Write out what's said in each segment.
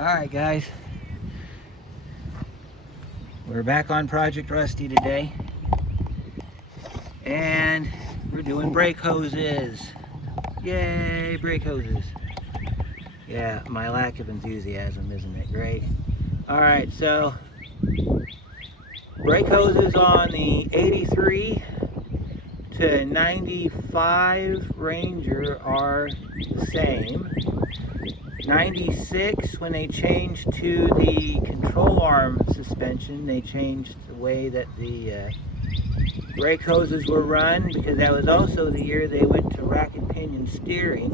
Alright guys, we're back on Project Rusty today, and we're doing brake hoses. Yay, brake hoses. Yeah, my lack of enthusiasm, isn't it great? Alright, so brake hoses on the 83 to 95 Ranger are the same. 96, when they changed to the control arm suspension, they changed the way that the brake hoses were run, because that was also the year they went to rack and pinion steering.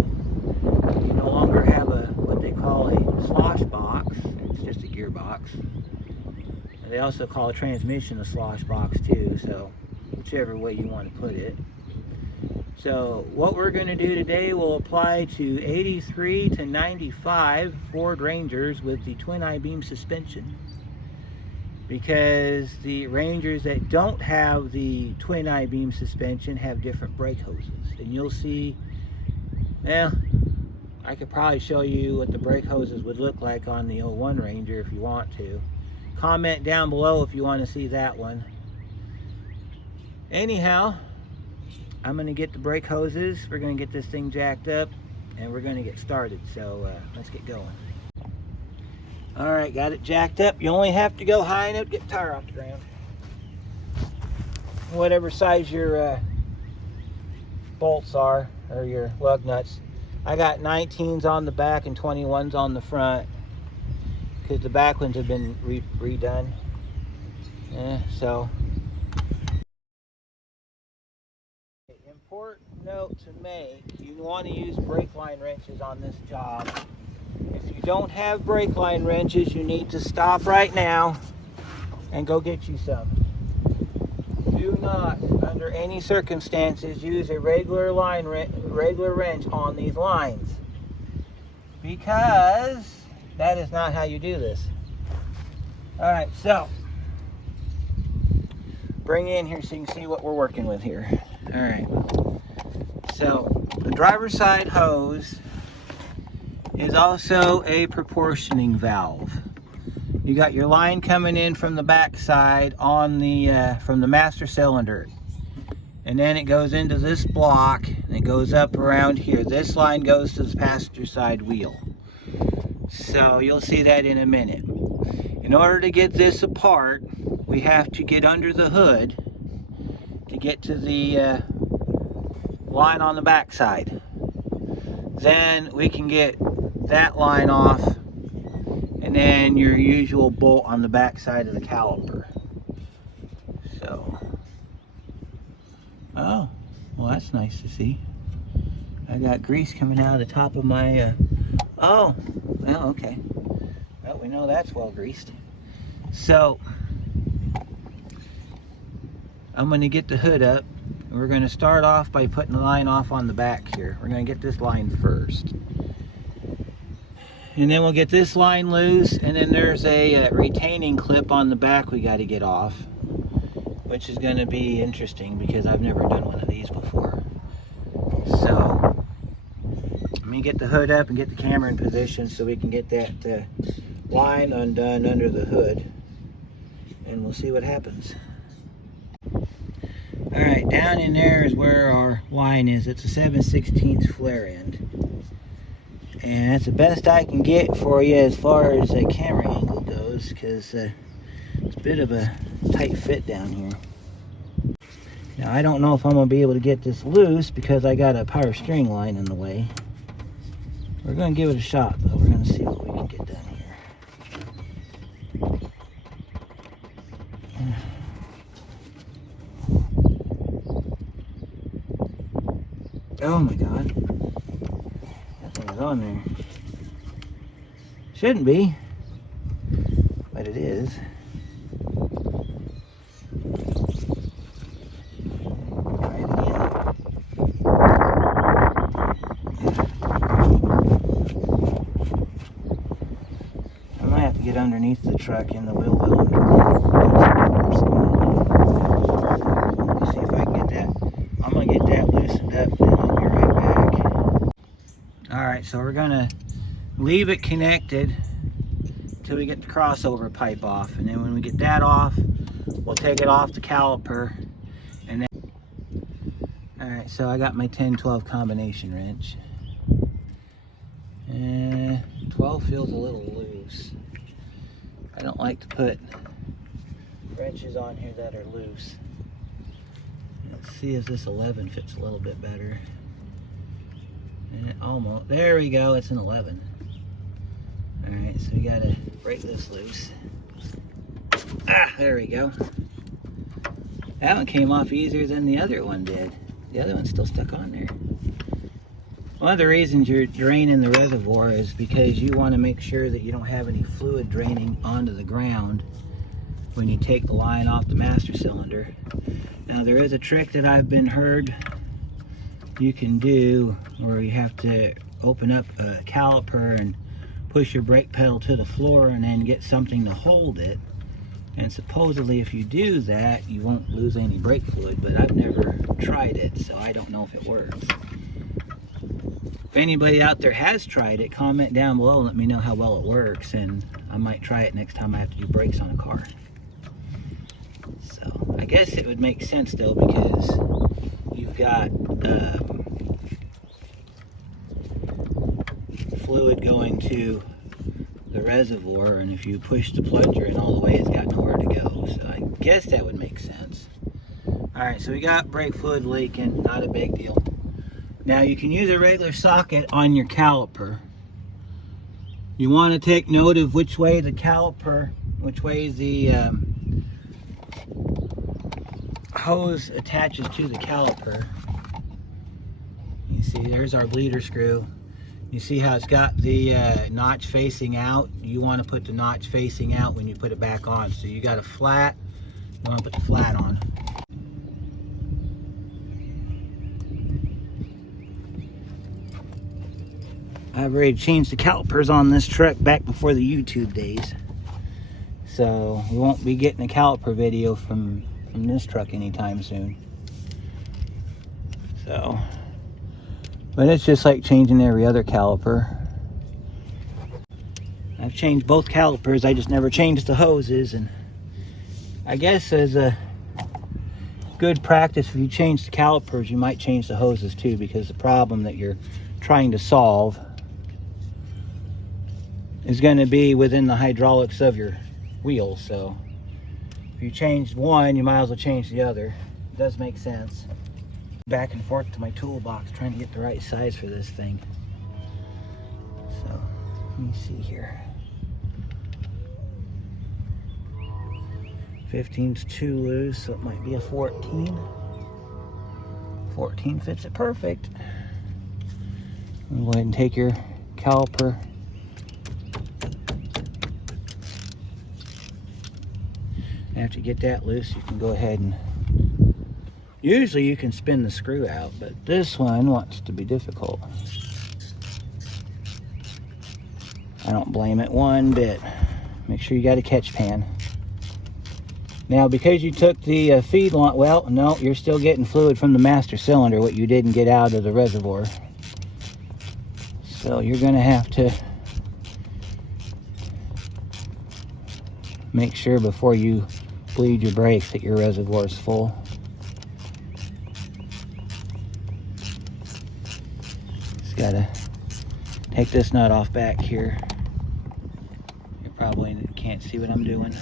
You no longer have what they call a slosh box. It's just a gearbox. And they also call a transmission a slosh box too, so whichever way you want to put it. So what we're going to do today will apply to 83 to 95 Ford Rangers with the twin I-beam suspension, because the Rangers that don't have the twin I-beam suspension have different brake hoses. And you'll see, well, I could probably show you what the brake hoses would look like on the 01 Ranger if you want to. Comment down below if you want to see that one. Anyhow, I'm going to get the brake hoses, we're going to get this thing jacked up, and we're going to get started. So let's get going. Alright, got it jacked up. You only have to go high enough to get the tire off the ground. Whatever size your bolts are, or your lug nuts. I got 19s on the back and 21s on the front, because the back ones have been redone. So important note to make, you want to use brake line wrenches on this job. If you don't have brake line wrenches, you need to stop right now and go get you some. Do not, under any circumstances, use a regular wrench on these lines, because that is not how you do this. Alright, so bring in here so you can see what we're working with here. Alright, so the driver's side hose is also a proportioning valve. You got your line coming in from the back side on the from the master cylinder, and then it goes into this block and it goes up around here. This line goes to the passenger side wheel. So you'll see that in a minute. In order to get this apart, we have to get under the hood to get to the line on the back side. Then we can get that line off, and then your usual bolt on the back side of the caliper. So, oh, well, that's nice to see. I got grease coming out of the top of my oh, well, okay, well, we know that's well greased. So I'm going to get the hood up, and we're going to start off by putting the line off on the back here. We're going to get this line first, and then we'll get this line loose, and then there's a retaining clip on the back we got to get off, which is going to be interesting because I've never done one of these before. So let me get the hood up and get the camera in position so we can get that line undone under the hood, and we'll see what happens. Alright, down in there is where our line is. It's a 7/16 flare end. And that's the best I can get for you as far as the camera angle goes, because it's a bit of a tight fit down here. Now I don't know if I'm going to be able to get this loose because I got a power steering line in the way. We're going to give it a shot though. We're going to see what we can get done here. Oh my god. That thing is on there. Shouldn't be, but it is. Try it again. I might have to get underneath the truck in the wheel well underneath. Let's see if I can get that. I'm going to get that loosened up, and I'll be right back. Alright, so we're going to leave it connected till we get the crossover pipe off. And then when we get that off, we'll take it off the caliper. And then, all right, so I got my 10-12 combination wrench. 12 feels a little loose. I don't like to put wrenches on here that are loose. Let's see if this 11 fits a little bit better. And almost, there we go, it's an 11. All right, so we gotta break this loose. Ah, there we go. That one came off easier than the other one did. The other one's still stuck on there. One of the reasons you're draining the reservoir is because you want to make sure that you don't have any fluid draining onto the ground when you take the line off the master cylinder. Now there is a trick that I've been heard you can do where you have to open up a caliper and push your brake pedal to the floor and then get something to hold it. And supposedly if you do that, you won't lose any brake fluid, but I've never tried it, so I don't know if it works. If anybody out there has tried it, comment down below and let me know how well it works, and I might try it next time I have to do brakes on a car. So I guess it would make sense though, because you've got fluid going to the reservoir, and if you push the plunger in all the way, it's got nowhere to go. So I guess that would make sense. Alright, so we got brake fluid leaking, not a big deal. Now you can use a regular socket on your caliper. You want to take note of which way the caliper, which way the hose attaches to the caliper. You see, there's our bleeder screw. You see how it's got the notch facing out? You want to put the notch facing out when you put it back on. So you got a flat, you want to put the flat on. I've already changed the calipers on this truck back before the YouTube days. So we won't be getting a caliper video from this truck anytime soon. So, but it's just like changing every other caliper. I've changed both calipers, I just never changed the hoses. And I guess as a good practice, if you change the calipers, you might change the hoses too, because the problem that you're trying to solve is going to be within the hydraulics of your wheels. So if you change one, you might as well change the other. It does make sense. Back and forth to my toolbox trying to get the right size for this thing. So let me see here. 15's too loose, so it might be a 14. 14 fits it perfect. Go ahead and take your caliper. After you get that loose, you can go ahead and, usually you can spin the screw out, but this one wants to be difficult. I don't blame it one bit. Make sure you got a catch pan. Now, because you took the feed line, well, no, you're still getting fluid from the master cylinder, what you didn't get out of the reservoir. So you're gonna have to make sure before you bleed your brakes that your reservoir is full. Just gotta take this nut off back here. You probably can't see what I'm doing.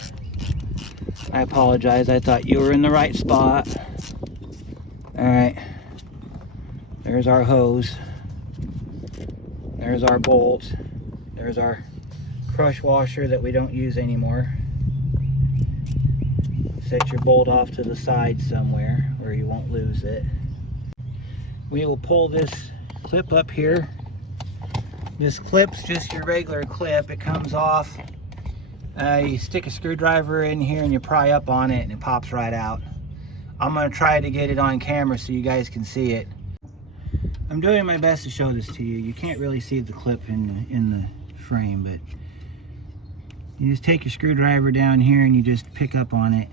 I apologize, I thought you were in the right spot. Alright, there's our hose. There's our bolt. There's our crush washer that we don't use anymore. Set your bolt off to the side somewhere where you won't lose it. We will pull this clip up here. This clip's just your regular clip. It comes off. You stick a screwdriver in here and you pry up on it and it pops right out. I'm going to try to get it on camera so you guys can see it. I'm doing my best to show this to you. You can't really see the clip in the frame, but you just take your screwdriver down here and you just pick up on it.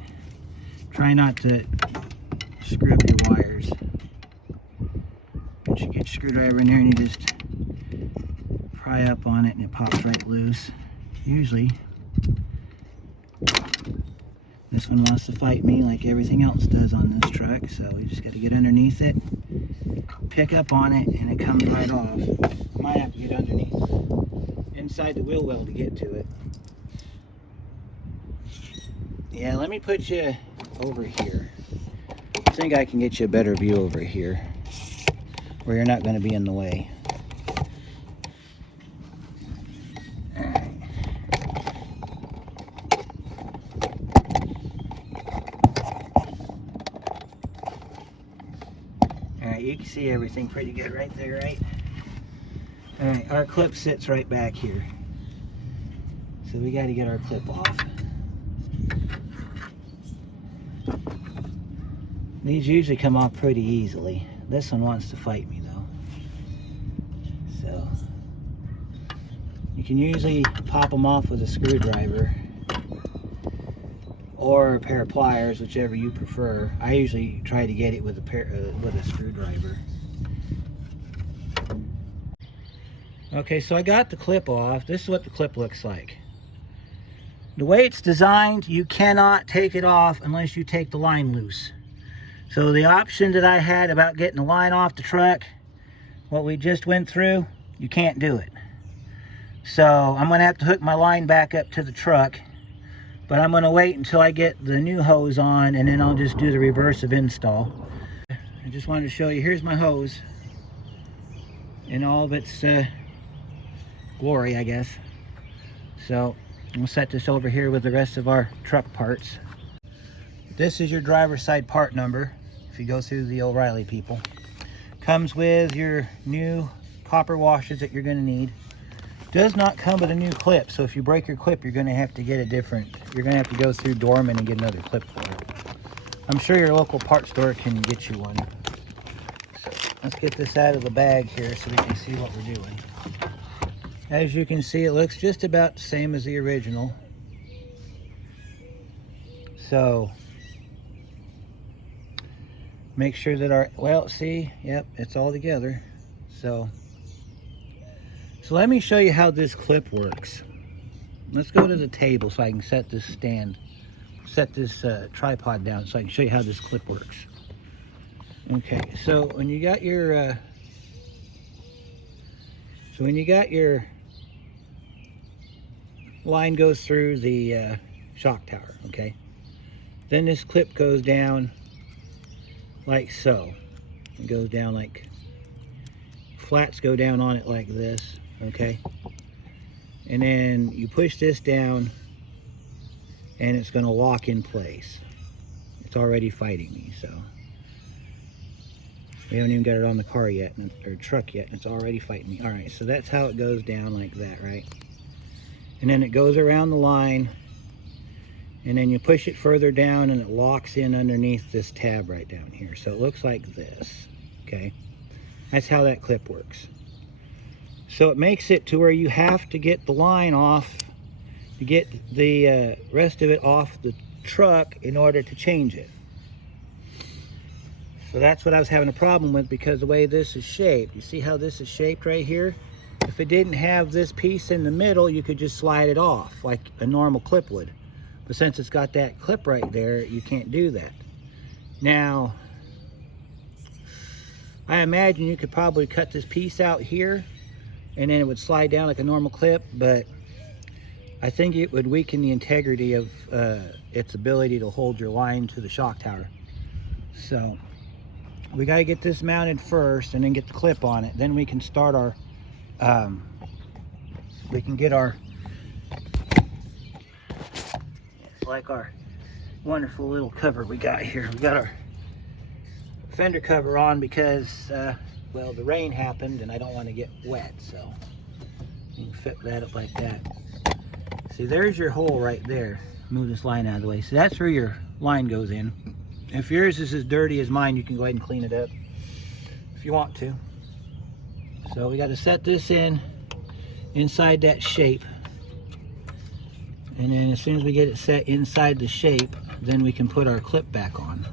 Try not to screw up your wires. Once you get your screwdriver in there and you just pry up on it and it pops right loose. Usually This one wants to fight me like everything else does on this truck, so we just got to get underneath it, pick up on it, and it comes right off. Might have to get underneath inside the wheel well to get to it. Yeah, let me put you over here. I think I can get you a better view over here where you're not going to be in the way. Alright, you can see everything pretty good right there, right? Alright, our clip sits right back here. So we got to get our clip off. These usually come off pretty easily. This one wants to fight me though. So you can usually pop them off with a screwdriver or a pair of pliers, whichever you prefer. I usually try to get it with a screwdriver. Okay, so I got the clip off. This is what the clip looks like. The way it's designed, you cannot take it off unless you take the line loose. So the option that I had about getting the line off the truck, what we just went through, you can't do it. So I'm going to have to hook my line back up to the truck, but I'm going to wait until I get the new hose on, and then I'll just do the reverse of install. I just wanted to show you, here's my hose in all of its glory, I guess. So we'll set this over here with the rest of our truck parts. This is your driver's side part number. If you go through the O'Reilly people, comes with your new copper washers that you're going to need. Does not come with a new clip, so if you break your clip, you're going to have to get a different. You're going to have to go through Dorman and get another clip for it. I'm sure your local part store can get you one. So let's get this out of the bag here so we can see what we're doing. As you can see, it looks just about the same as the original. So make sure that our, well, see, yep, it's all together. So let me show you how this clip works. Let's go to the table so I can set this tripod down so I can show you how this clip works. Okay, so when you got your line goes through the shock tower, okay, then this clip goes down like so. It goes down like, flats go down on it like this, okay, and then you push this down and it's going to lock in place. It's already fighting me, so we haven't even got it on the car yet, or truck yet, and it's already fighting me. All right, so that's how it goes down like that, right? And then it goes around the line, and then you push it further down and it locks in underneath this tab right down here. So it looks like this, okay? That's how that clip works. So it makes it to where you have to get the line off to get the rest of it off the truck in order to change it. So that's what I was having a problem with, because the way this is shaped, you see how this is shaped right here? If it didn't have this piece in the middle, you could just slide it off like a normal clip would. But since it's got that clip right there, you can't do that. Now, I imagine you could probably cut this piece out here and then it would slide down like a normal clip, but I think it would weaken the integrity of its ability to hold your line to the shock tower. So we got to get this mounted first and then get the clip on it. Then we can start our, we can get our, like our wonderful little cover we got here. We got our fender cover on because, well, the rain happened and I don't want to get wet, so you can fit that up like that. See, there's your hole right there. Move this line out of the way. So that's where your line goes in. If yours is as dirty as mine, you can go ahead and clean it up if you want to. So we got to set this in inside that shape. And then as soon as we get it set inside the shape, then we can put our clip back on.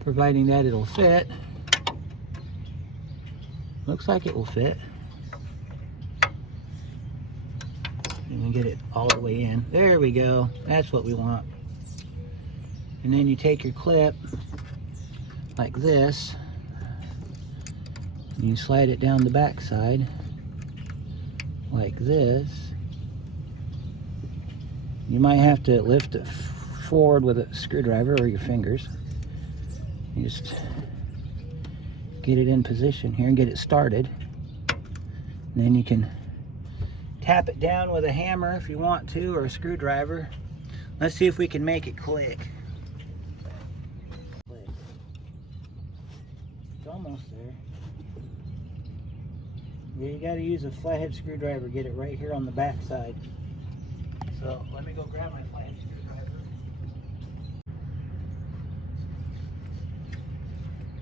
Providing that it'll fit. Looks like it will fit. And we get it all the way in. There we go. That's what we want. And then you take your clip like this, and you slide it down the back side like this. You might have to lift it forward with a screwdriver or your fingers. You just get it in position here and get it started. And then you can tap it down with a hammer if you want to, or a screwdriver. Let's see if we can make it click. It's almost there. Yeah, you got to use a flathead screwdriver, get it right here on the back side. So let me go grab my flathead screwdriver.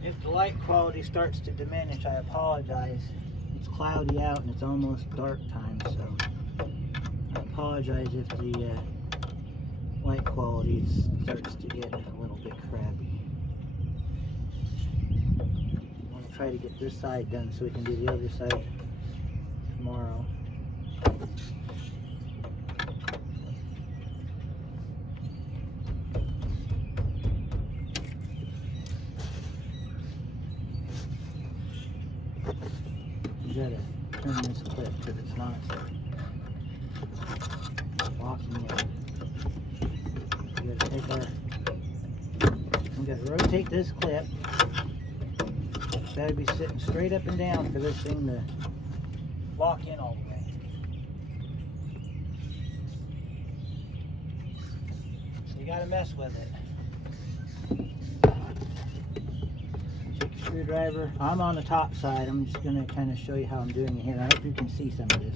If the light quality starts to diminish, I apologize. It's cloudy out and it's almost dark time, so I apologize if the light quality starts to get a little bit crappy. I want to try to get this side done so we can do the other side tomorrow. You gotta turn this clip because it's not locking in. You gotta take we gotta rotate this clip. It's gotta be sitting straight up and down for this thing to lock in all the way. So you gotta mess with it. Screwdriver. I'm on the top side. I'm just going to kind of show you how I'm doing it here. I hope you can see some of this.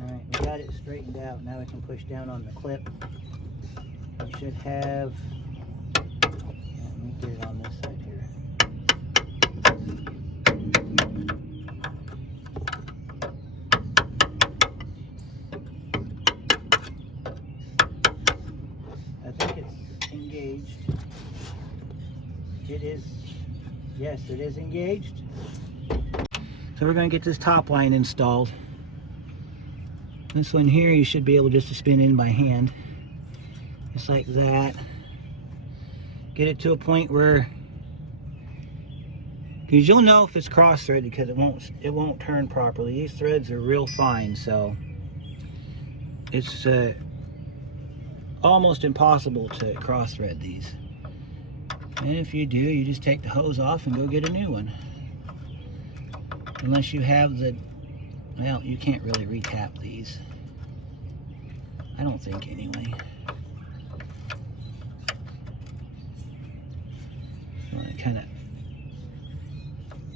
Alright, we got it straightened out. Now we can push down on the clip. We should have... Let me get it on this side here. I think it's engaged. It is, yes, it is engaged. So we're going to get this top line installed. This one here you should be able just to spin in by hand. Just like that. Get it to a point where, because you'll know if it's cross-threaded because it won't turn properly. These threads are real fine, so it's almost impossible to cross-thread these. And if you do, you just take the hose off and go get a new one. Unless you have the, well, you can't really re-tap these. I don't think anyway. You want to kind of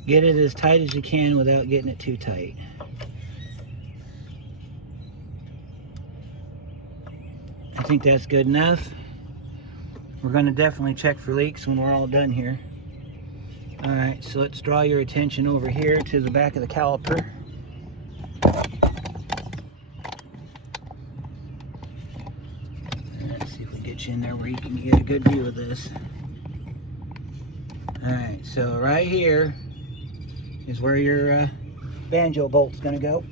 get it as tight as you can without getting it too tight. I think that's good enough. We're going to definitely check for leaks when we're all done here. Alright, so let's draw your attention over here to the back of the caliper. Let's see if we get you in there where you can get a good view of this. Alright, so right here is where your banjo bolt's going to go.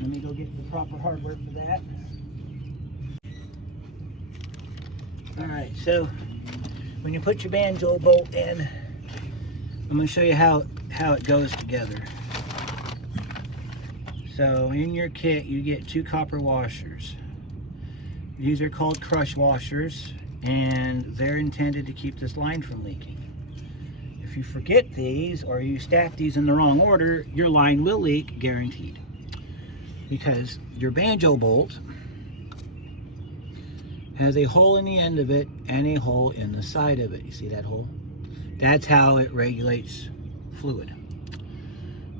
Let me go get the proper hardware for that. Alright, so when you put your banjo bolt in, I'm going to show you how it goes together. So in your kit you get 2 copper washers. These are called crush washers and they're intended to keep this line from leaking. If you forget these or you stack these in the wrong order, your line will leak, guaranteed. Because your banjo bolt has a hole in the end of it and a hole in the side of it. You see that hole? That's how it regulates fluid.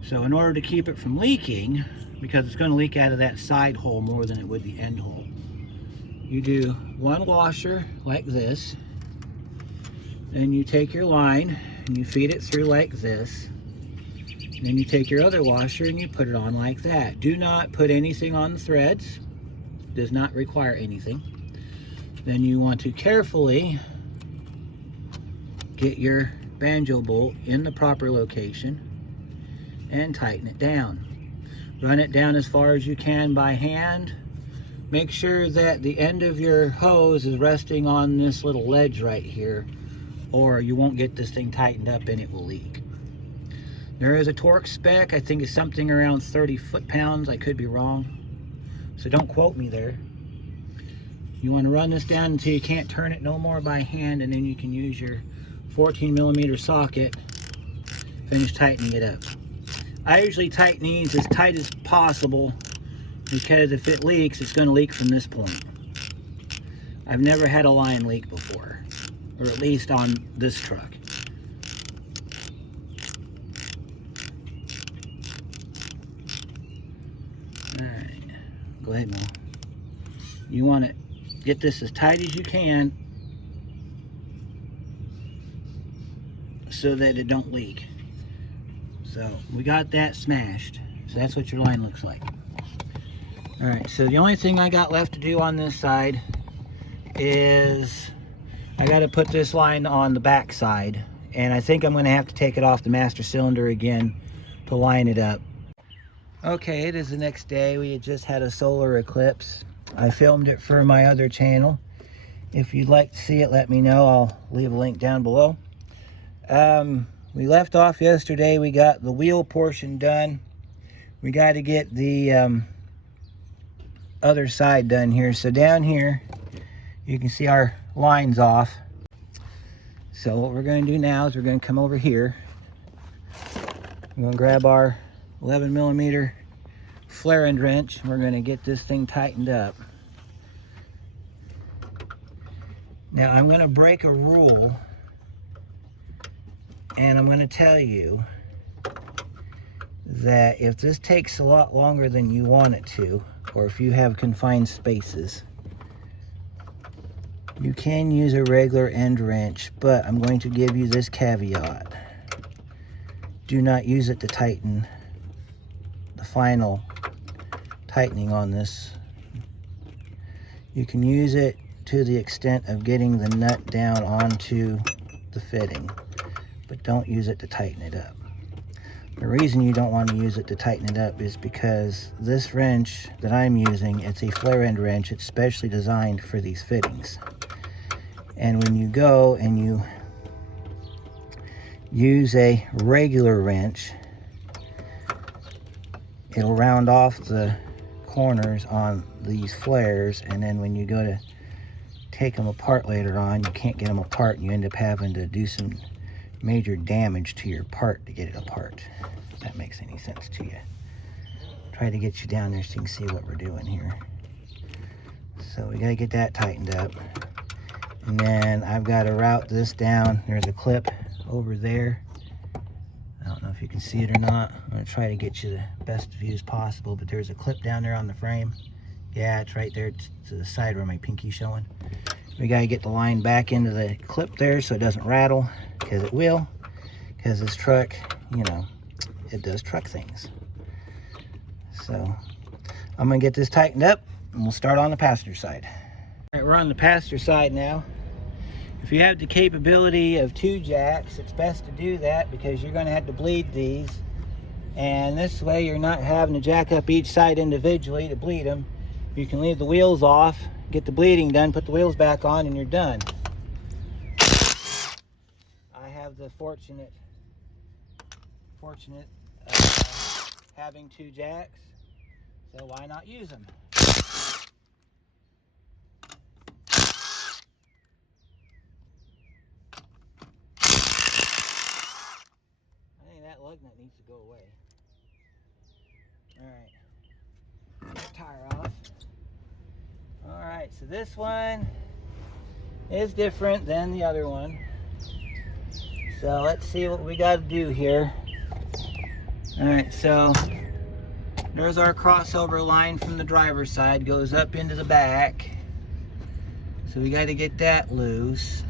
So in order to keep it from leaking, because it's going to leak out of that side hole more than it would the end hole, you do 1 washer like this, then you take your line and you feed it through like this, and then you take your other washer and you put it on like that. Do not put anything on the threads. Does not require anything. Then you want to carefully get your banjo bolt in the proper location and tighten it down. Run it down as far as you can by hand. Make sure that the end of your hose is resting on this little ledge right here, or you won't get this thing tightened up and it will leak. There is a torque spec. I think it's something around 30 foot-pounds. I could be wrong, so don't quote me there. You want to run this down until you can't turn it no more by hand, and then you can use your 14mm socket, finish tightening it up. I usually tighten these as tight as possible, because if it leaks, it's going to leak from this point. I've never had a line leak before, or at least on this truck. Alright, go ahead now. You want to get this as tight as you can so that it don't leak. So we got that smashed. So that's what your line looks like. All right, so the only thing I got left to do on this side is I got to put this line on the back side, and I think I'm going to have to take it off the master cylinder again to line it up. Okay, it is the next day. We had just had a solar eclipse. I filmed it for my other channel. If you'd like to see it, let me know. I'll leave a link down below. We left off yesterday. We got the wheel portion done. We got to get the other side done here. So down here, you can see our lines off. So what we're going to do now is we're going to come over here. We're going to grab our 11mm flare end wrench. We're going to get this thing tightened up. Now I'm going to break a rule, and I'm going to tell you that if this takes a lot longer than you want it to, or if you have confined spaces, you can use a regular end wrench, but I'm going to give you this caveat. Do not use it to tighten the final tightening on this. You can use it to the extent of getting the nut down onto the fitting, but don't use it to tighten it up. The reason you don't want to use it to tighten it up is because this wrench that I'm using, it's a flare end wrench. It's specially designed for these fittings. And when you go and you use a regular wrench, it'll round off the corners on these flares, and then when you go to take them apart later on, you can't get them apart, and you end up having to do some major damage to your part to get it apart. If that makes any sense to you. Try to get you down there so you can see what we're doing here. So we got to get that tightened up, and then I've got to route this down. There's a clip over there. I don't know if you can see it or not. I'm going to try to get you the best views possible, but there's a clip down there on the frame. Yeah, it's right there to the side where my pinky's showing. We got to get the line back into the clip there so it doesn't rattle, because it will, because this truck, you know, it does truck things. So I'm going to get this tightened up, and we'll start on the passenger side. All right, we're on the passenger side now. If you have the capability of 2 jacks, it's best to do that, because you're going to have to bleed these, and this way you're not having to jack up each side individually to bleed them. You can leave the wheels off, get the bleeding done, put the wheels back on, and you're done. I have the fortunate having 2 jacks, so why not use them? That lug nut needs to go away. Alright, tire off. Alright, so this one is different than the other one. So let's see what we got to do here. Alright, so there's our crossover line from the driver's side, goes up into the back. So we got to get that loose.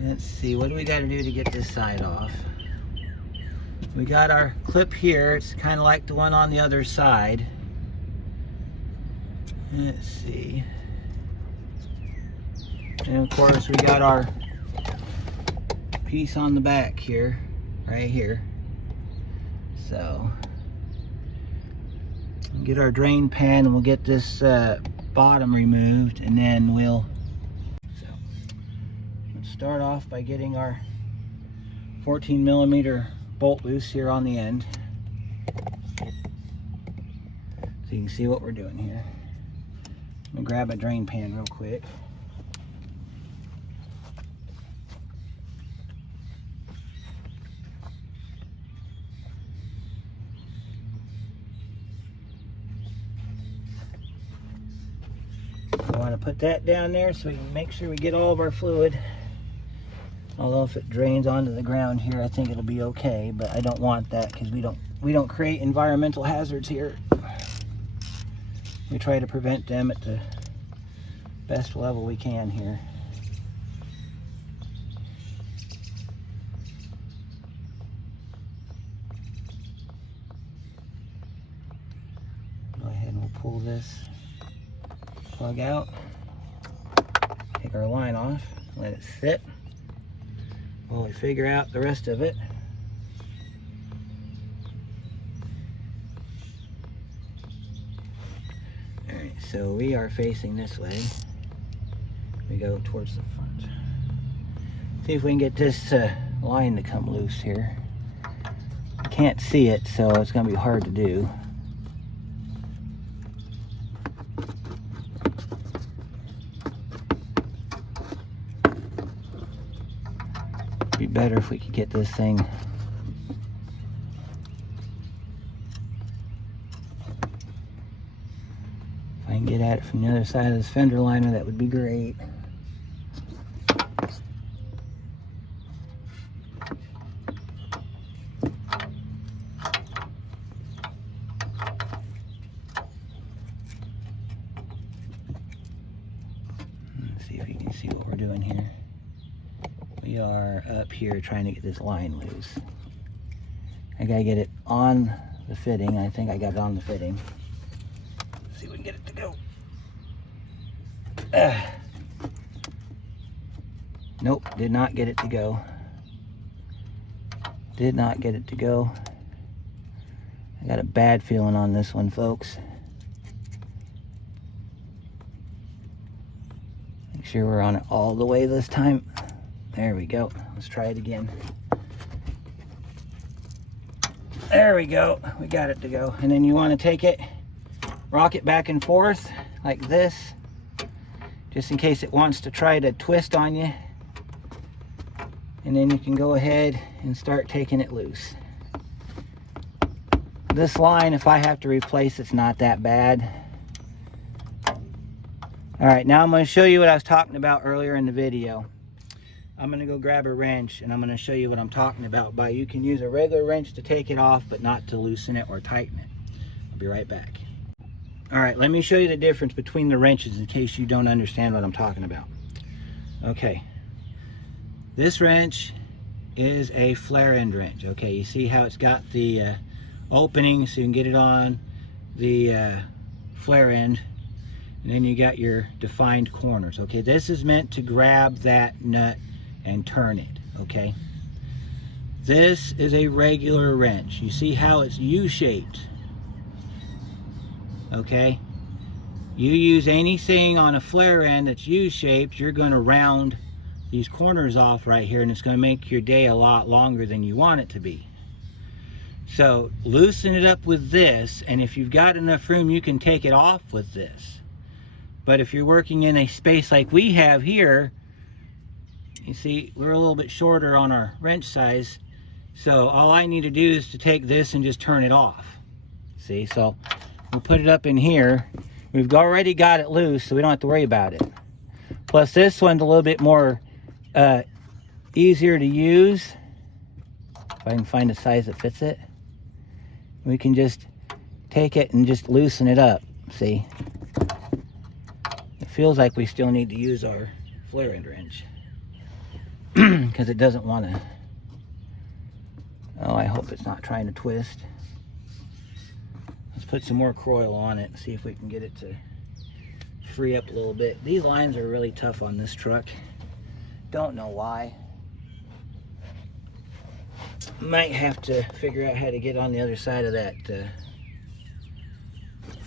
Let's see, what do we got to do to get this side off? We got our clip here. It's kind of like the one on the other side. Let's see. And of course we got our piece on the back here, right here. So Get our drain pan and we'll get this bottom removed, and then we'll let's start off by getting our 14mm bolt loose here on the end, so you can see what we're doing here. I'm gonna grab a drain pan real quick. I want to put that down there so we can make sure we get all of our fluid. Although if it drains onto the ground here, I think it'll be okay, but I don't want that because we don't create environmental hazards here. We try to prevent them at the best level we can here. Go ahead and we'll pull this plug out, take our line off, let it sit while we figure out the rest of it. Alright, so we are facing this way. We go towards the front. See if we can get this line to come loose here. I can't see it, so it's going to be hard to do. Be better if we could get this thing if I can get at it from the other side of this fender liner, that would be great. Let's see if you can see what we're doing here. We are up here trying to get this line loose. I gotta get it on the fitting. I think I got it on the fitting. Let's see if we can get it to go. Nope, did not get it to go. Did not get it to go. I got a bad feeling on this one, folks. Make sure we're on it all the way this time. There we go. Let's try it again. There we go. We got it to go. And then you want to take it, rock it back and forth like this, just in case it wants to try to twist on you. And then you can go ahead and start taking it loose. This line, if I have to replace, it's not that bad. All right, now I'm going to show you what I was talking about earlier in the video. I'm going to go grab a wrench and I'm going to show you what I'm talking about by you can use a regular wrench to take it off, but not to loosen it or tighten it. I'll be right back. All right, let me show you the difference between the wrenches in case you don't understand what I'm talking about. Okay, this wrench is a flare end wrench. Okay, you see how it's got the opening so you can get it on the flare end, and then you got your defined corners. Okay, this is meant to grab that nut and turn it. Okay, this is a regular wrench. You see how it's U-shaped. Okay, you use anything on a flare end that's U-shaped, you're going to round these corners off right here, and it's going to make your day a lot longer than you want it to be. So loosen it up with this, and if you've got enough room, you can take it off with this. But if you're working in a space like we have here, you see we're a little bit shorter on our wrench size, so all I need to do is to take this and just turn it off. See, so we'll put it up in here. We've already got it loose, so we don't have to worry about it. Plus this one's a little bit more easier to use. If I can find a size that fits it, we can just take it and just loosen it up. See, it feels like we still need to use our flare end wrench because it doesn't want to. Oh, I hope it's not trying to twist. Let's put some more coil on it and see if we can get it to free up a little bit. These lines are really tough on this truck. Don't know why. Might have to figure out how to get on the other side of that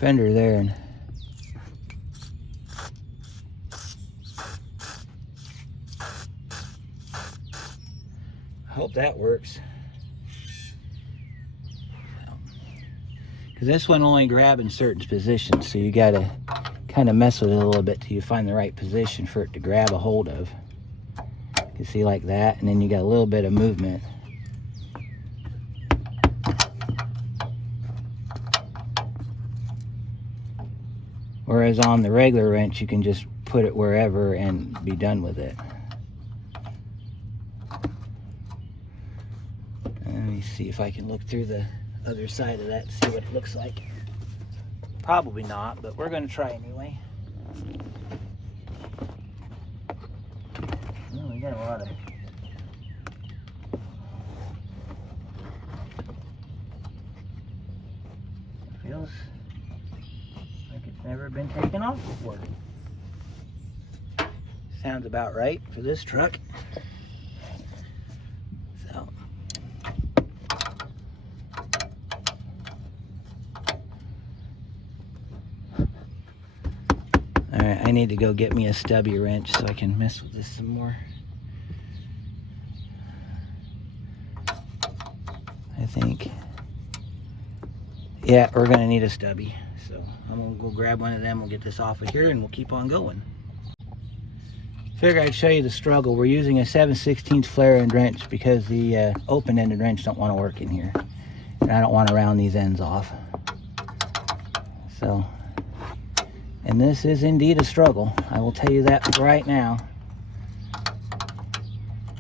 fender there, and I hope that works. Because this one only grabs in certain positions, so you gotta kind of mess with it a little bit till you find the right position for it to grab a hold of. You see, like that, and then you got a little bit of movement. Whereas on the regular wrench, you can just put it wherever and be done with it. Let me see if I can look through the other side of that and see what it looks like. Probably not, but we're going to try anyway. Oh, we got a lot of... Feels like it's never been taken off before. Sounds about right for this truck. So, alright, I need to go get me a stubby wrench so I can mess with this some more. I think, yeah, we're gonna need a stubby. So I'm gonna go grab one of them, we'll get this off of here, and we'll keep on going. Figure I'd show you the struggle. We're using a 7/16 flare end wrench because the open-ended wrench don't want to work in here. And I don't want to round these ends off. So, and this is indeed a struggle. I will tell you that right now.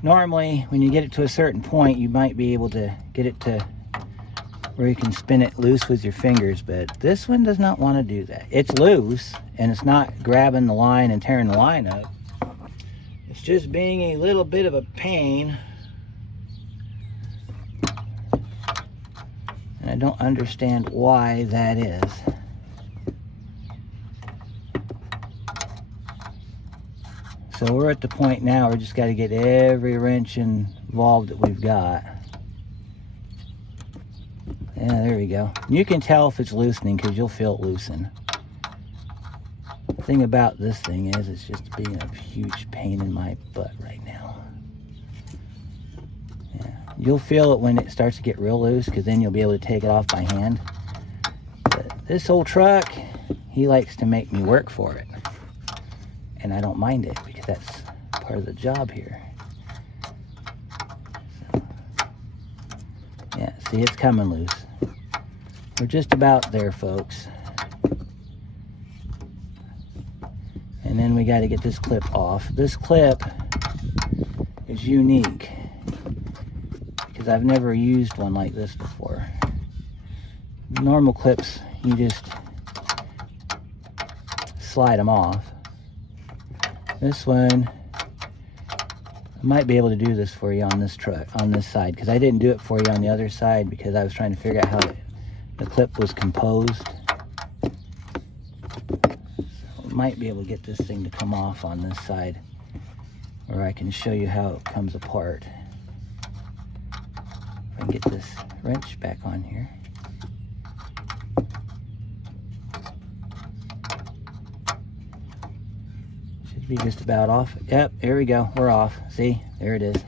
Normally, when you get it to a certain point, you might be able to get it to where you can spin it loose with your fingers, but this one does not want to do that. It's loose, and it's not grabbing the line and tearing the line up. It's just being a little bit of a pain. And I don't understand why that is. So we're at the point now where we just got to get every wrench involved that we've got. Yeah, there we go. You can tell if it's loosening because you'll feel it loosen. The thing about this thing is it's just being a huge pain in my butt right now. Yeah. You'll feel it when it starts to get real loose because then you'll be able to take it off by hand. But this old truck, he likes to make me work for it. And I don't mind it because that's part of the job here. So, yeah, see, it's coming loose. We're just about there, folks. And then we got to get this clip off. This clip is unique because I've never used one like this before. Normal clips, you just slide them off. This one, I might be able to do this for you on this truck, on this side, because I didn't do it for you on the other side because I was trying to figure out how the clip was composed. Might be able to get this thing to come off on this side where I can show you how it comes apart. If I can get this wrench back on here. Should be just about off. Yep, there we go. We're off. See, there it is.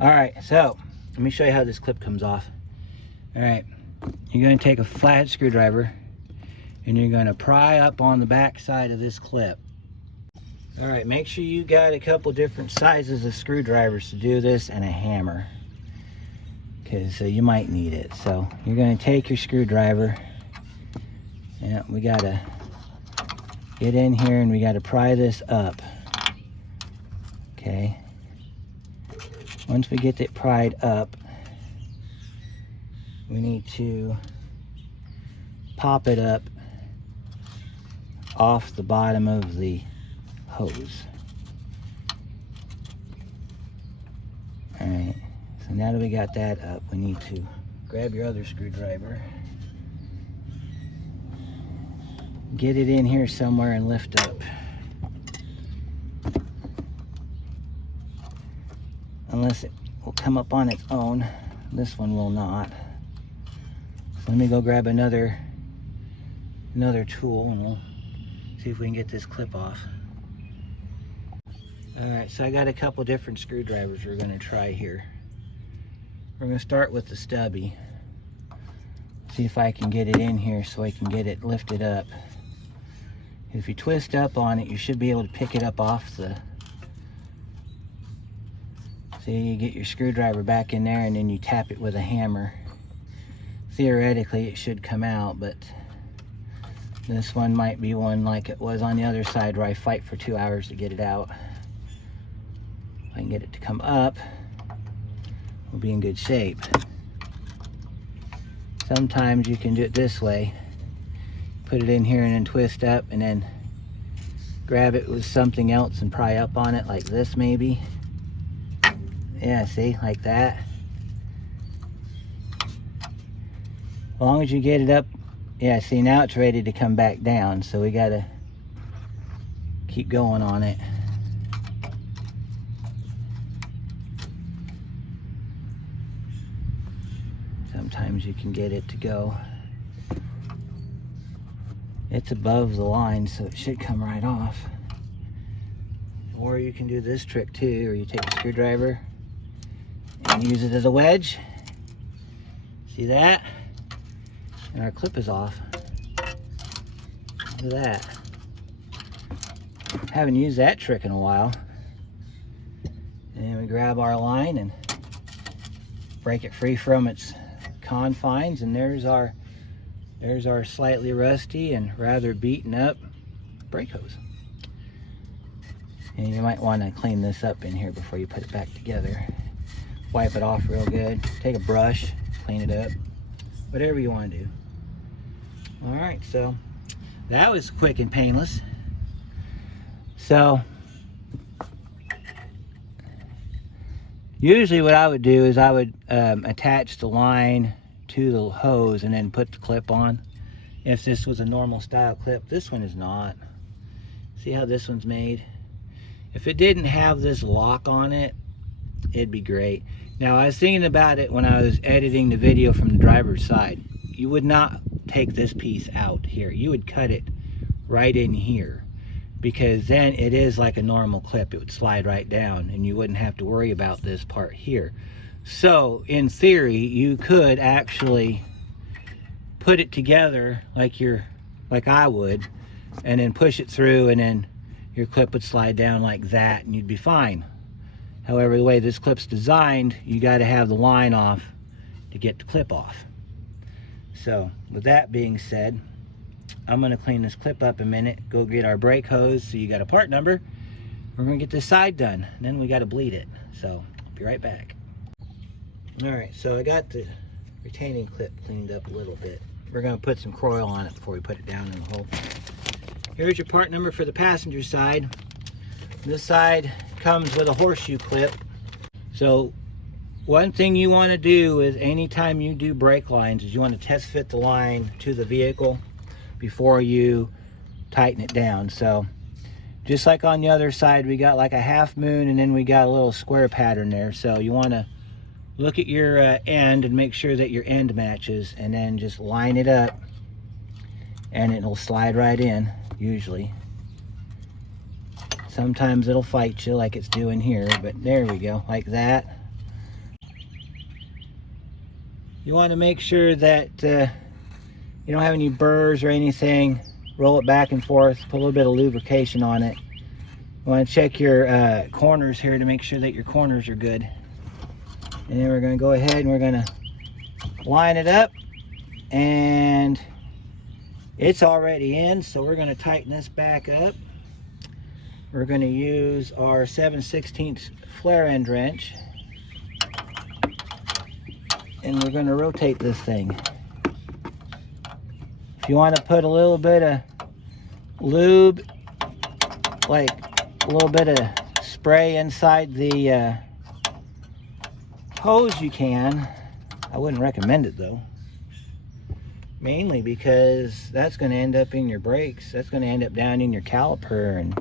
All right, so let me show you how this clip comes off. All right, you're going to take a flathead screwdriver and you're going to pry up on the back side of this clip. All right, make sure you got a couple different sizes of screwdrivers to do this and a hammer, because you might need it. So you're going to take your screwdriver, and we got to get in here and we got to pry this up. Okay, once we get it pried up, we need to pop it up off the bottom of the hose. All right, so now that we got that up, we need to grab your other screwdriver, get it in here somewhere and lift up. Unless it will come up on its own. This one will not. So let me go grab another another tool and we'll see if we can get this clip off. Alright, so I got a couple different screwdrivers we're going to try here. We're going to start with the stubby. See if I can get it in here so I can get it lifted up. If you twist up on it, you should be able to pick it up off the... See, you get your screwdriver back in there and then you tap it with a hammer. Theoretically, it should come out, but this one might be one like it was on the other side where I fight for 2 hours to get it out. If I can get it to come up, we'll be in good shape. Sometimes you can do it this way. Put it in here and then twist up and then grab it with something else and pry up on it like this maybe. Yeah, see, like that. As long as you get it up, yeah, see, now it's ready to come back down, so we gotta keep going on it. Sometimes you can get it to go. It's above the line, so it should come right off. Or you can do this trick too, or you take a screwdriver and use it as a wedge. See that? And our clip is off. Look at that. Haven't used that trick in a while. And then we grab our line and break it free from its confines, and there's our slightly rusty and rather beaten up brake hose. And you might want to clean this up in here before you put it back together. Wipe it off real good. Take a brush, clean it up. Whatever you want to do. Alright, so that was quick and painless. So usually what I would do is I would attach the line to the hose and then put the clip on. If this was a normal style clip, this one is not. See how this one's made? If it didn't have this lock on it, it'd be great. Now I was thinking about it when I was editing the video from the driver's side. You would not take this piece out here. You would cut it right in here, because then it is like a normal clip. It would slide right down and you wouldn't have to worry about this part here. So in theory, you could actually put it together like I would, and then push it through, and then your clip would slide down like that and you'd be fine. However, the way this clip's designed, you got to have the line off to get the clip off. So with that being said, I'm going to clean this clip up a minute, go get our brake hose so you got a part number. We're going to get this side done, and then we got to bleed it. So I'll be right back. Alright, so I got the retaining clip cleaned up a little bit. We're going to put some Croil on it before we put it down in the hole. Here's your part number for the passenger side. This side comes with a horseshoe clip. So one thing you want to do is anytime you do brake lines is you want to test fit the line to the vehicle before you tighten it down. So just like on the other side, we got like a half moon and then we got a little square pattern there. So you want to look at your end and make sure that your end matches, and then just line it up and it'll slide right in usually. Sometimes it'll fight you like it's doing here, but there we go, like that. You want to make sure that you don't have any burrs or anything. Roll it back and forth, put a little bit of lubrication on it. You want to check your corners here to make sure that your corners are good. And then we're going to go ahead and we're going to line it up, and it's already in, so we're going to tighten this back up. We're going to use our 7/16 flare end wrench, and we're going to rotate this thing. If you want to put a little bit of lube, like a little bit of spray inside the hose, you can. I wouldn't recommend it though, mainly because that's going to end up in your brakes. That's going to end up down in your caliper, and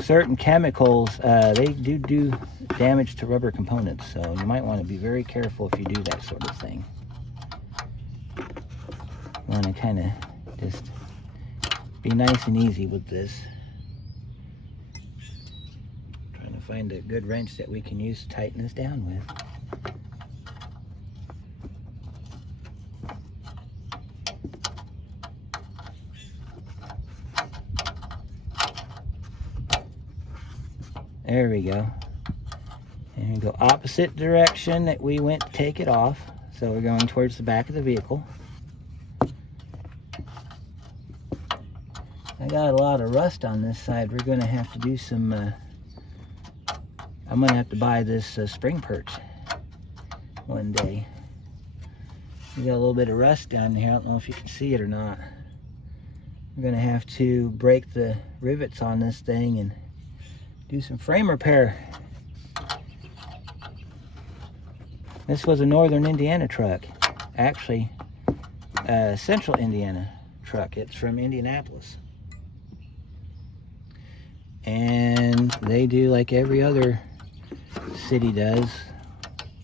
certain chemicals, they do damage to rubber components, so you might want to be very careful if you do that sort of thing. You want to kind of Just be nice and easy with this. Trying to find a good wrench that we can use to tighten this down with. There we go. And go opposite direction that we went to take it off. So we're going towards the back of the vehicle. I got a lot of rust on this side. We're going to have to do some, I'm going to have to buy this spring perch one day. We got a little bit of rust down here. I don't know if you can see it or not. We're going to have to break the rivets on this thing and do some frame repair. This was a northern Indiana truck. Actually, a central Indiana truck. It's from Indianapolis. And they do like every other city does.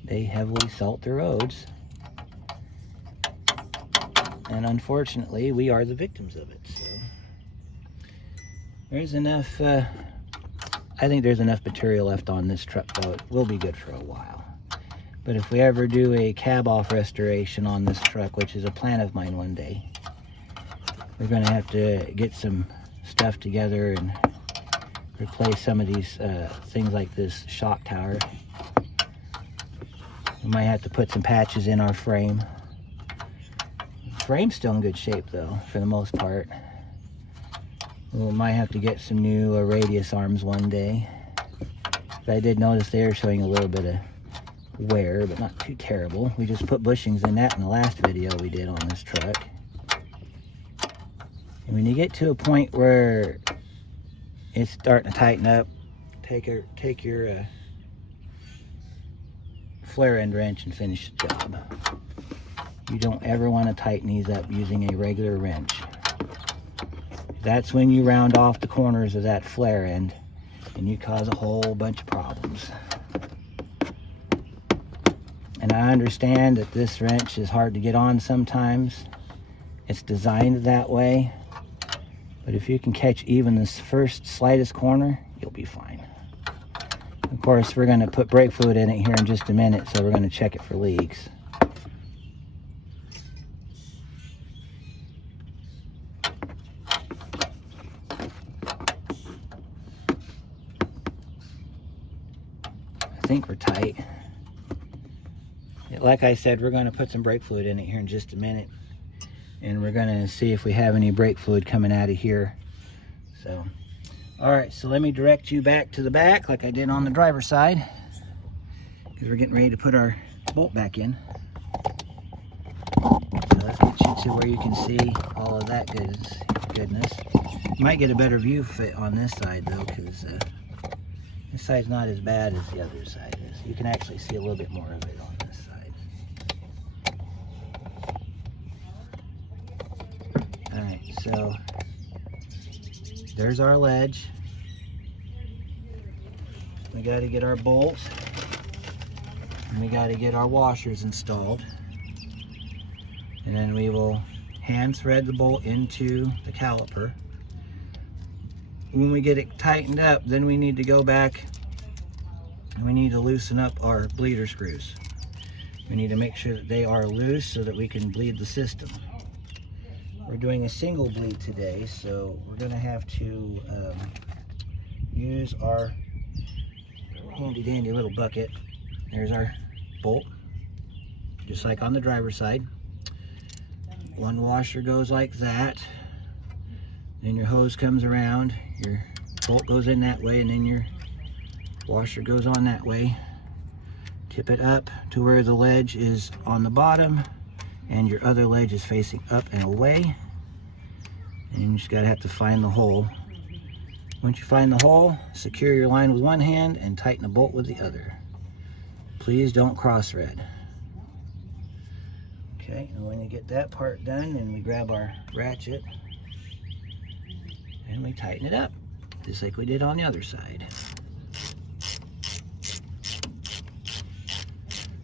They heavily salt their roads. And unfortunately, we are the victims of it. So there's enough, I think there's enough material left on this truck, though. It will be good for a while. But if we ever do a cab off restoration on this truck, which is a plan of mine one day, we're going to have to get some stuff together and replace some of these things like this shock tower. We might have to put some patches in our frame. The frame's still in good shape, though, for the most part. We might have to get some new radius arms one day. But I did notice they are showing a little bit of wear, but not too terrible. We just put bushings in that in the last video we did on this truck. And when you get to a point where it's starting to tighten up, take your flare end wrench and finish the job. You don't ever want to tighten these up using a regular wrench. That's when you round off the corners of that flare end and you cause a whole bunch of problems. And I understand that this wrench is hard to get on sometimes. It's designed that way. But if you can catch even this first slightest corner, you'll be fine. Of course, we're going to put brake fluid in it here in just a minute, so we're going to check it for leaks. I think we're tight. Like I said, we're going to put some brake fluid in it here in just a minute. And we're going to see if we have any brake fluid coming out of here. So, alright, so let me direct you back to the back like I did on the driver's side. Because we're getting ready to put our bolt back in. So let's get you to where you can see all of that goodness. You might get a better view fit on this side though, because this side's not as bad as the other side is. You can actually see a little bit more of it on this side. Alright, so there's our ledge. We got to get our bolts and we got to get our washers installed. And then we will hand thread the bolt into the caliper. When we get it tightened up, then we need to go back and we need to loosen up our bleeder screws. We need to make sure that they are loose so that we can bleed the system. We're doing a single bleed today, so we're going to have to use our handy dandy little bucket. There's our bolt, just like on the driver's side. One washer goes like that, then your hose comes around, your bolt goes in that way, and then your washer goes on that way. Tip it up to where the ledge is on the bottom and your other ledge is facing up and away, and you just gotta have to find the hole. Once you find the hole, secure your line with one hand and tighten the bolt with the other. Please don't cross thread. Okay, and when you get that part done, then we grab our ratchet and we tighten it up, just like we did on the other side.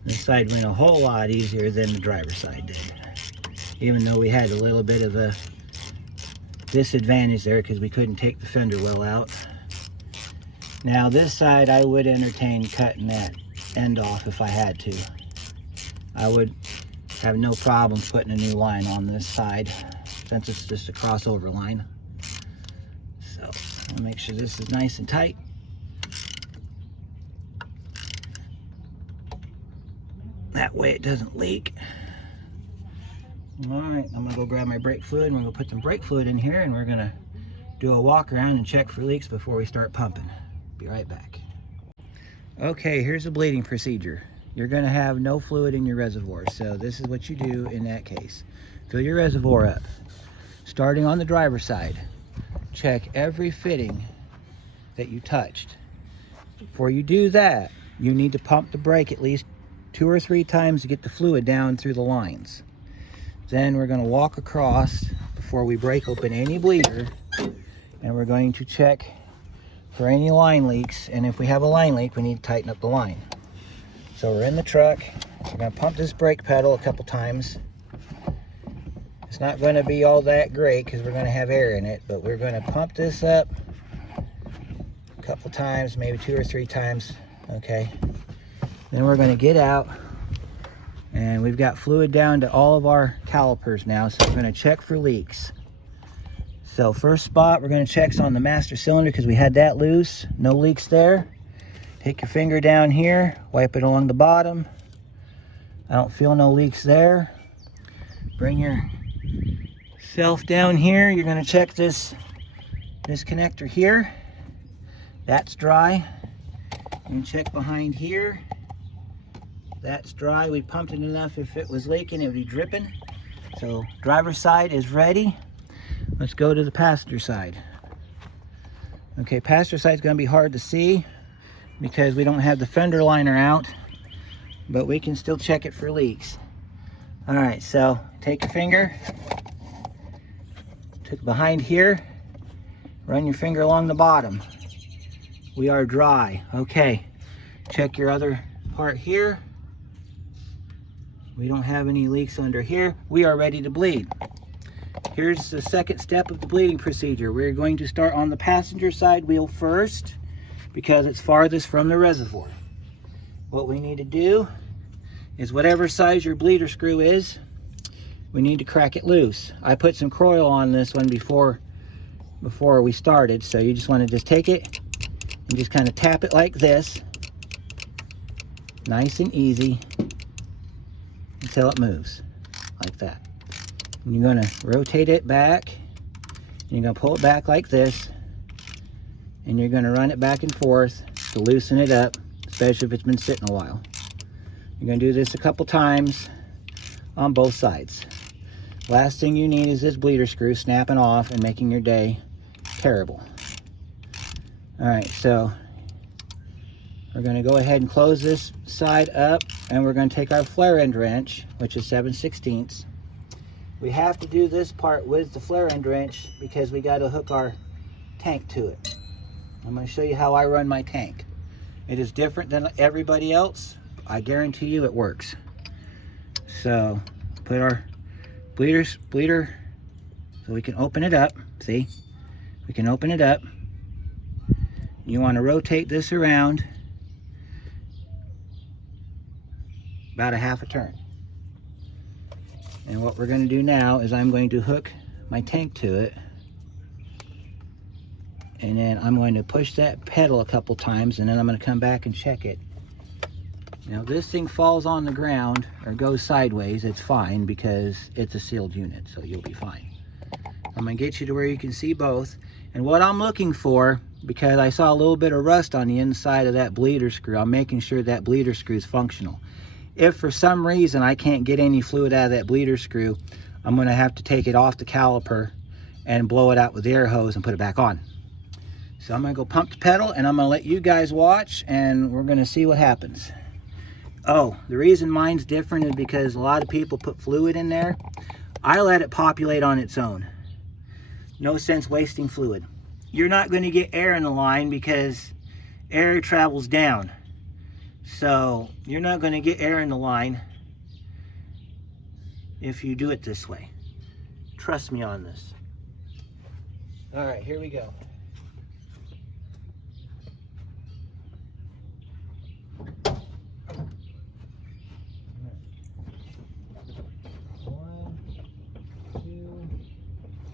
This side went a whole lot easier than the driver's side did. Even though we had a little bit of a disadvantage there because we couldn't take the fender well out. Now this side, I would entertain cutting that end off if I had to. I would have no problem putting a new line on this side since it's just a crossover line. So I'll make sure this is nice and tight. That way it doesn't leak. All right, I'm gonna go grab my brake fluid and we're gonna put some brake fluid in here and we're gonna do a walk around and check for leaks before we start pumping. Be right back. Okay, here's the bleeding procedure. You're gonna have no fluid in your reservoir, so this is what you do in that case. Fill your reservoir up. Starting on the driver's side, check every fitting that you touched. Before you do that, you need to pump the brake at least 2 or 3 times to get the fluid down through the lines. Then we're going to walk across before we break open any bleeder, and we're going to check for any line leaks, and if we have a line leak, we need to tighten up the line. So we're in the truck, we're going to pump this brake pedal a couple times. It's not going to be all that great because we're going to have air in it, but we're going to pump this up a couple times, maybe 2 or 3 times, okay? Then we're going to get out, and we've got fluid down to all of our calipers now, so we're going to check for leaks. So first spot we're going to check is on the master cylinder because we had that loose. No leaks there. Take your finger down here, wipe it along the bottom. I don't feel no leaks there. Bring yourself down here. You're going to check this connector here. That's dry. You can check behind here. That's dry. We pumped it enough. If it was leaking, it would be dripping. So driver's side is ready. Let's go to the passenger side. Okay, passenger side is going to be hard to see because we don't have the fender liner out, but we can still check it for leaks. All right, so take your finger, took behind here, run your finger along the bottom. We are dry. Okay, check your other part here. We don't have any leaks under here. We are ready to bleed. Here's the second step of the bleeding procedure. We're going to start on the passenger side wheel first because it's farthest from the reservoir. What we need to do is whatever size your bleeder screw is, we need to crack it loose. I put some Croil on this one before we started, so you just want to just take it and just kind of tap it like this, nice and easy, until it moves like that. And you're going to rotate it back, and you're going to pull it back like this, and you're going to run it back and forth to loosen it up, especially if it's been sitting a while. You're going to do this a couple times on both sides. Last thing you need is this bleeder screw snapping off and making your day terrible. All right, so we're going to go ahead and close this side up, and we're going to take our flare end wrench, which is 7/16. We have to do this part with the flare end wrench because we got to hook our tank to it. I'm going to show you how I run my tank. It is different than everybody else. I guarantee you it works. So put our bleeder so we can open it up. See, we can open it up. You want to rotate this around about a half a turn. And what we're going to do now is I'm going to hook my tank to it, and then I'm going to push that pedal a couple times, and then I'm going to come back and check it. Now this thing falls on the ground or goes sideways, it's fine because it's a sealed unit, so you'll be fine. I'm going to get you to where you can see both. And what I'm looking for, because I saw a little bit of rust on the inside of that bleeder screw, I'm making sure that bleeder screw is functional. If for some reason I can't get any fluid out of that bleeder screw, I'm going to have to take it off the caliper and blow it out with the air hose and put it back on. So I'm going to go pump the pedal, and I'm going to let you guys watch, and we're going to see what happens. Oh, the reason mine's different is because a lot of people put fluid in there. I let it populate on its own. No sense wasting fluid. You're not going to get air in the line because air travels down. So you're not going to get air in the line if you do it this way. Trust me on this. All right, here we go. One, two,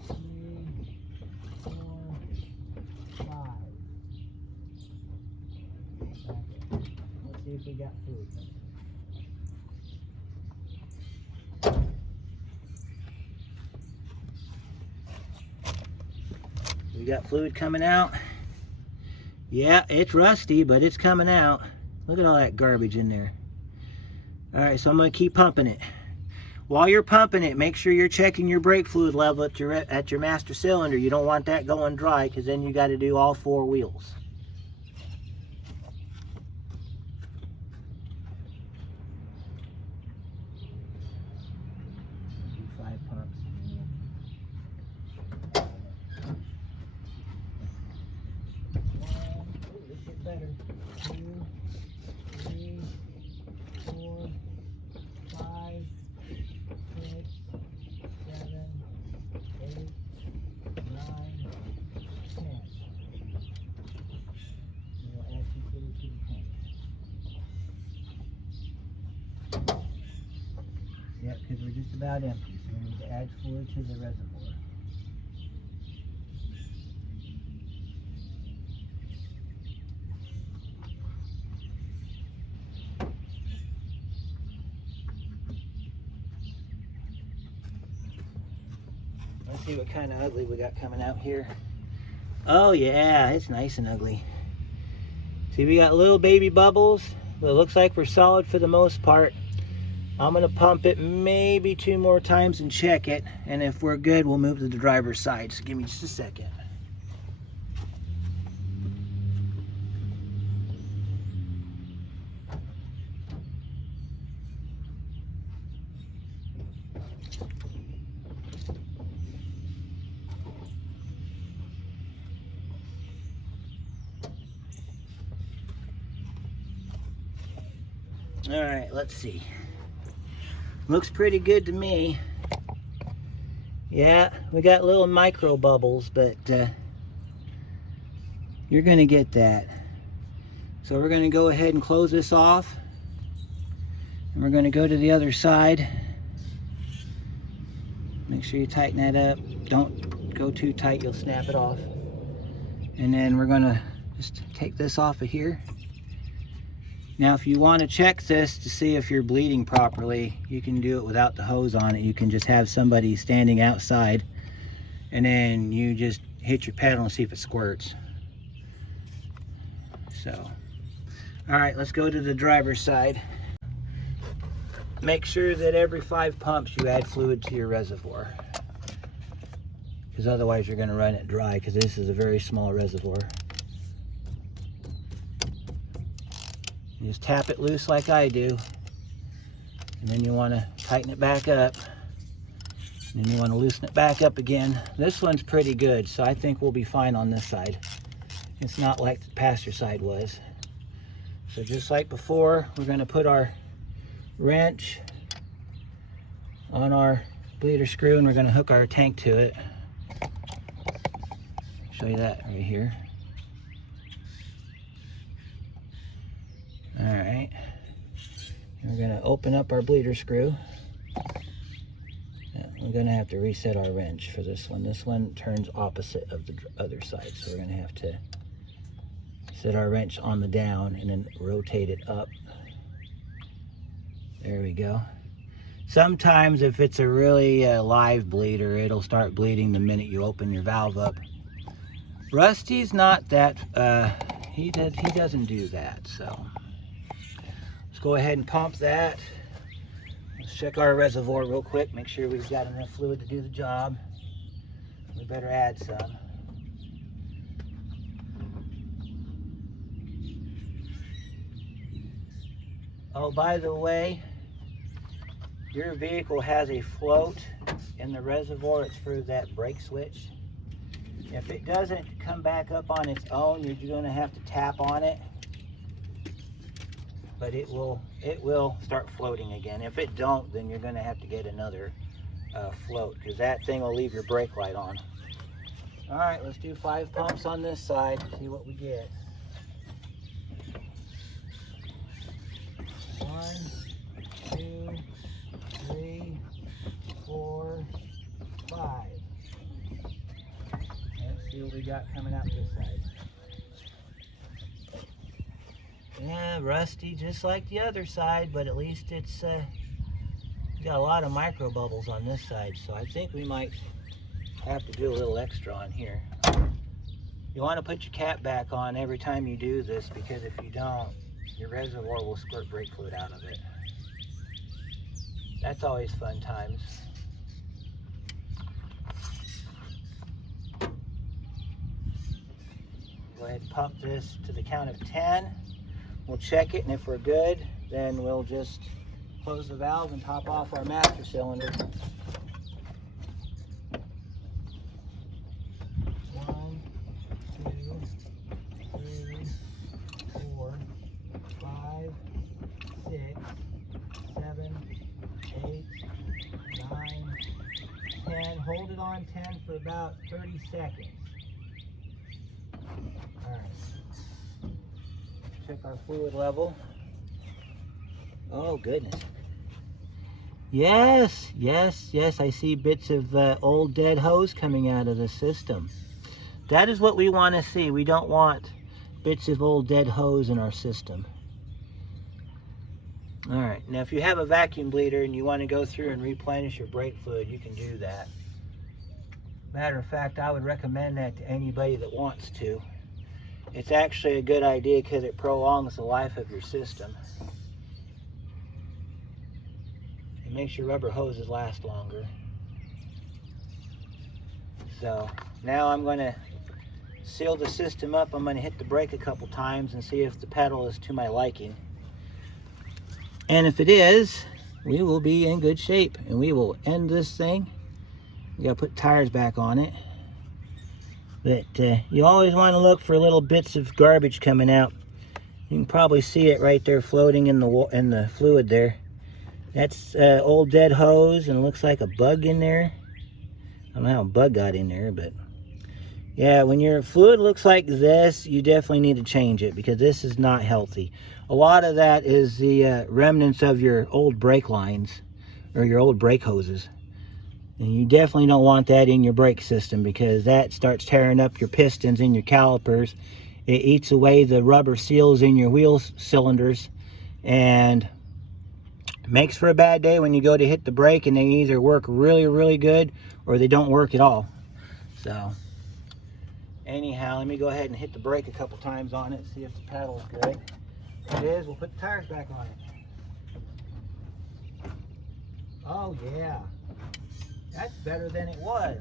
three, four, five. Okay. Let's see if we got food. We got fluid coming out. Yeah, it's rusty, but it's coming out. Look at all that garbage in there. All right, so I'm gonna keep pumping it. While you're pumping it, make sure you're checking your brake fluid level at your master cylinder. You don't want that going dry, because then you got to do all 4 wheels. Do 5 pumps. This gets better. 2, 3, 4, 5, 6, 7, 8, 9, 10. And we'll add 2 fluid to the tank. Yep, because we're just about empty, so we need to add fluid to the reservoir. Let's see what kind of ugly we got coming out here. Oh yeah, it's nice and ugly. See, we got little baby bubbles, but it looks like we're solid for the most part. I'm gonna pump it maybe 2 more times and check it, and if we're good, we'll move to the driver's side. So give me just a second. All right, let's see. Looks pretty good to me. Yeah, we got little micro bubbles, but you're gonna get that. So we're gonna go ahead and close this off, and we're gonna go to the other side. Make sure you tighten that up. Don't go too tight, you'll snap it off. And then we're gonna just take this off of here. Now, if you want to check this to see if you're bleeding properly, you can do it without the hose on it. You can just have somebody standing outside, and then you just hit your pedal and see if it squirts. So, all right, let's go to the driver's side. Make sure that every 5 pumps you add fluid to your reservoir, because otherwise you're going to run it dry, because this is a very small reservoir. You just tap it loose like I do, and then you want to tighten it back up, and then you want to loosen it back up again. This one's pretty good, so I think we'll be fine on this side. It's not like the passenger side was. So just like before, we're going to put our wrench on our bleeder screw, and we're going to hook our tank to it. Show you that right here. All right, and we're going to open up our bleeder screw. We're going to have to reset our wrench for this one. This one turns opposite of the other side, so we're going to have to set our wrench on the down and then rotate it up. There we go. Sometimes if it's a really live bleeder, it'll start bleeding the minute you open your valve up. Rusty's not that, he doesn't do that, so. Let's go ahead and pump that. Let's check our reservoir real quick, make sure we've got enough fluid to do the job. We better add some. Oh, by the way, your vehicle has a float in the reservoir. It's for that brake switch. If it doesn't come back up on its own, you're going to have to tap on it. But it will start floating again. If it don't, then you're gonna have to get another float, because that thing will leave your brake light on. All right, let's do 5 pumps on this side, see what we get. 1, 2, 3, 4, 5. Let's see what we got coming out this side. Yeah, rusty just like the other side, but at least it's got a lot of micro bubbles on this side, so I think we might have to do a little extra on here. You want to put your cap back on every time you do this, because if you don't, your reservoir will squirt brake fluid out of it. That's always fun times. Go ahead and pump this to the count of 10. We'll check it, and if we're good, then we'll just close the valve and top off our master cylinder. 1, 2, 3, 4, 5, 6, 7, 8, 9, 10. Hold it on 10 for about 30 seconds. All right. Check our fluid level. Oh goodness. Yes, yes, yes, I see bits of old dead hose coming out of the system. That is what we want to see. We don't want bits of old dead hose in our system. All right, now if you have a vacuum bleeder and you want to go through and replenish your brake fluid, you can do that. Matter of fact, I would recommend that to anybody that wants to. It's actually a good idea because it prolongs the life of your system. It makes your rubber hoses last longer. So now I'm going to seal the system up. I'm going to hit the brake a couple times and see if the pedal is to my liking. And if it is, we will be in good shape and we will end this thing. We got to put tires back on it. But you always want to look for little bits of garbage coming out. You can probably see it right there floating in the fluid there. That's old dead hose, and it looks like a bug in there. I don't know how a bug got in there, but yeah, when your fluid looks like this, you definitely need to change it because this is not healthy. A lot of that is the remnants of your old brake lines or your old brake hoses. And you definitely don't want that in your brake system because that starts tearing up your pistons in your calipers. It eats away the rubber seals in your wheel cylinders and makes for a bad day when you go to hit the brake and they either work really, really good or they don't work at all. So anyhow, let me go ahead and hit the brake a couple times on it, see if the pedal's good. If it is, we'll put the tires back on it. Oh yeah. That's better than it was.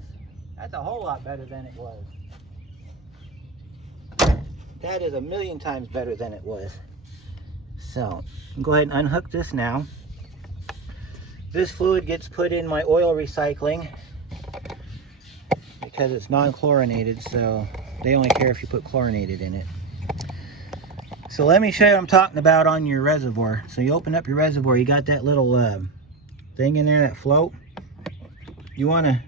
That's a whole lot better than it was. That is a million times better than it was. So, go ahead and unhook this now. This fluid gets put in my oil recycling because it's non-chlorinated, so they only care if you put chlorinated in it. So let me show you what I'm talking about on your reservoir. So you open up your reservoir, you got that little thing in there, that float. You want to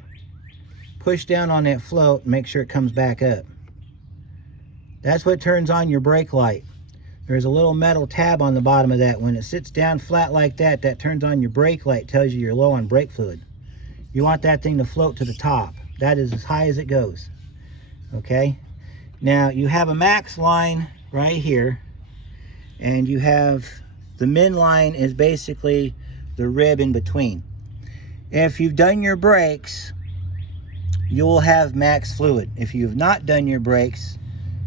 push down on that float and make sure it comes back up. That's what turns on your brake light. There's a little metal tab on the bottom of that. When it sits down flat like that, that turns on your brake light, tells you you're low on brake fluid. You want that thing to float to the top. That is as high as it goes. Okay? Now you have a max line right here, and you have the min line is basically the rib in between. If you've done your brakes, you'll have max fluid. If you've not done your brakes,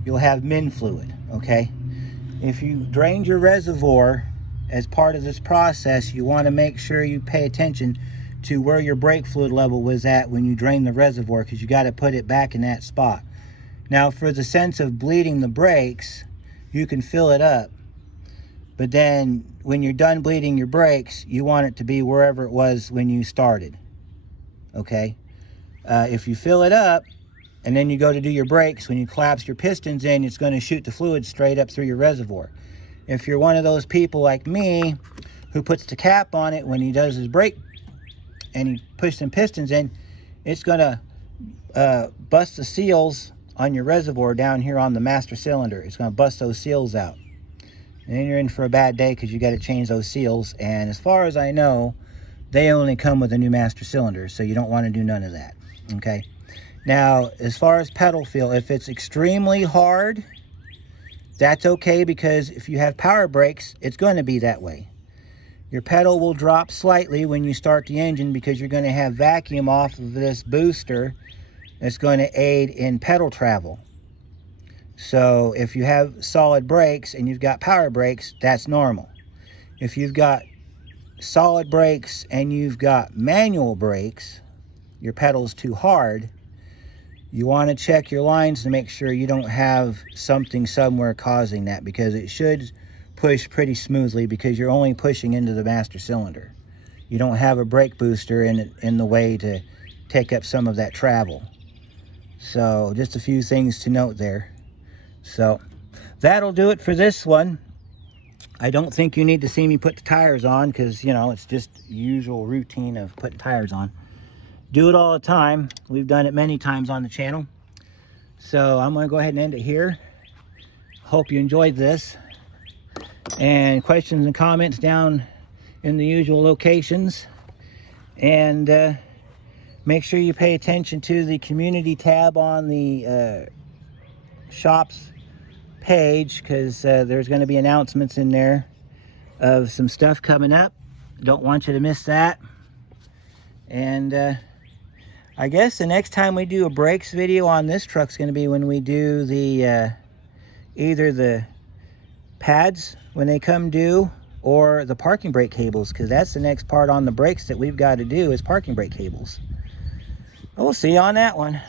you'll have min fluid, okay? If you drained your reservoir as part of this process, you want to make sure you pay attention to where your brake fluid level was at when you drain the reservoir, because you got to put it back in that spot. Now, for the sense of bleeding the brakes, you can fill it up. But then when you're done bleeding your brakes, you want it to be wherever it was when you started, okay? If you fill it up and then you go to do your brakes, when you collapse your pistons in, it's going to shoot the fluid straight up through your reservoir. If you're one of those people like me who puts the cap on it when he does his brake and he pushes some pistons in, it's going to bust the seals on your reservoir down here on the master cylinder. It's going to bust those seals out. And then you're in for a bad day because you got to change those seals. And as far as I know, they only come with a new master cylinder, so you don't want to do none of that. Okay. Now, as far as pedal feel, if it's extremely hard, that's okay, because if you have power brakes, it's going to be that way. Your pedal will drop slightly when you start the engine because you're going to have vacuum off of this booster that's going to aid in pedal travel. So if you have solid brakes and you've got power brakes, that's normal. If you've got solid brakes and you've got manual brakes, your pedal's too hard, you want to check your lines to make sure you don't have something somewhere causing that, because it should push pretty smoothly because you're only pushing into the master cylinder. You don't have a brake booster in the way to take up some of that travel. So just a few things to note there. So that'll do it for this one. I don't think you need to see me put the tires on because, you know, it's just usual routine of putting tires on. Do it all the time. We've done it many times on the channel. So I'm going to go ahead and end it here. Hope you enjoyed this. And questions and comments down in the usual locations. And make sure you pay attention to the community tab on the shop's page, because there's going to be announcements in there of some stuff coming up. Don't want you to miss that. And I guess the next time we do a brakes video on this truck's going to be when we do the either the pads when they come due, or the parking brake cables, because that's the next part on the brakes that we've got to do, is parking brake cables. We'll see you on that one.